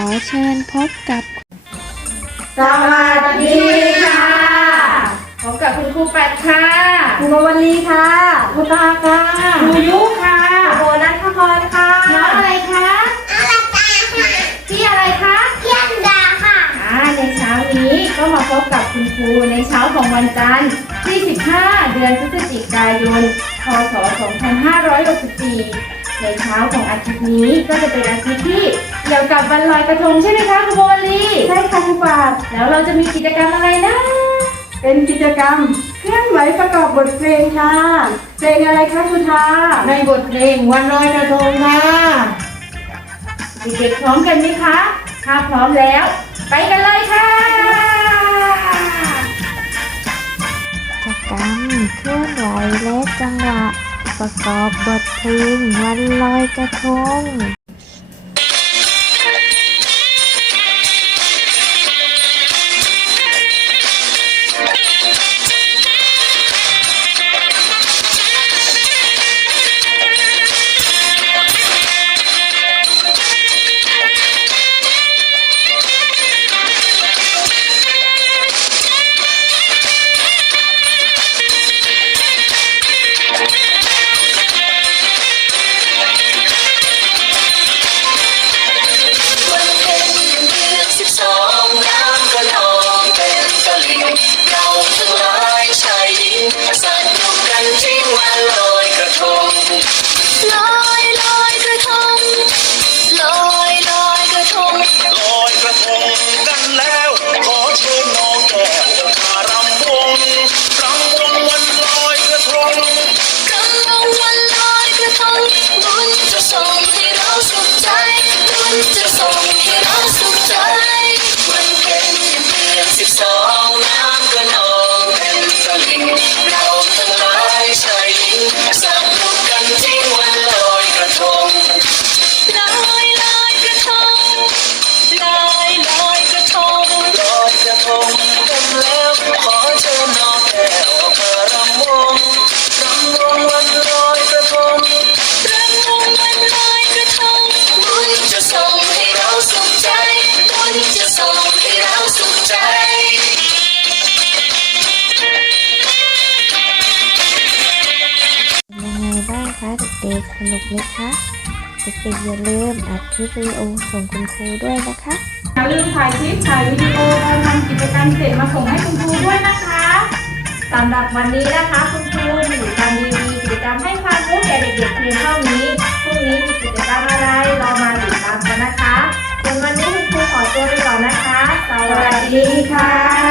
อเชิญพบกับ สวัสดีค่ะพบกับคุณครูแปดค่ะครูวันลีค่ะครูตาค่ะครูยุค่ะโบนัสพรค่ะน้องอะไรคะพี่อะไรคะพี่อันดาค่ะอ่าในเช้านี้ก็มาพบกับคุณครูในเช้าของวันจันทร์ที่ 15 เดือนพฤศจิกายน พศ 2564 ในเช้าของอาทิตย์นี้ก็จะเป็นอาทิตย์ที่เกี่ย วกับวันลอยกระทงใช่ไหมคะคุณโบวลีใช่ค่ะครูปาดแล้วเราจะมีกิจกรรมอะไรนะ เป็นกิจกรรมเคลื่อนไหวประกอบบทเพลงค่ะ เพลงอะไรคะคุณทาในบทเพลงวันลอยกระทงค่ะเด็กๆพร้อมกันไหมคะ ถ้าพร้อมแล้ว ไปกันเลยค่ะกิจกรรมเคลื่อนไหวและจังหวะ ประกอบบทเพลงวันลอยกระทง ด็กๆ สนุกไหมคะ เด็กๆอย่าลืมอัดคลิปวิดีโอส่งคุณครูด้วยนะคะอย่าลืมถ่ายคลิปถ่ายวิดีโอตอนทำกิจกรรมเสร็จมาส่งให้คุณครูด้วยนะคะสำหรับวันนี้นะคะคุณครูมีการดีมีกิจกรรมให้ความรู้แก่เด็กๆเพียงเท่านี้พรุ่งนี้มีกิจกรรมอะไรรอมาติดตามกันนะคะส่วนวันนี้คุณครูขอตัวไปก่อนนะคะ สวัสดีค่ะ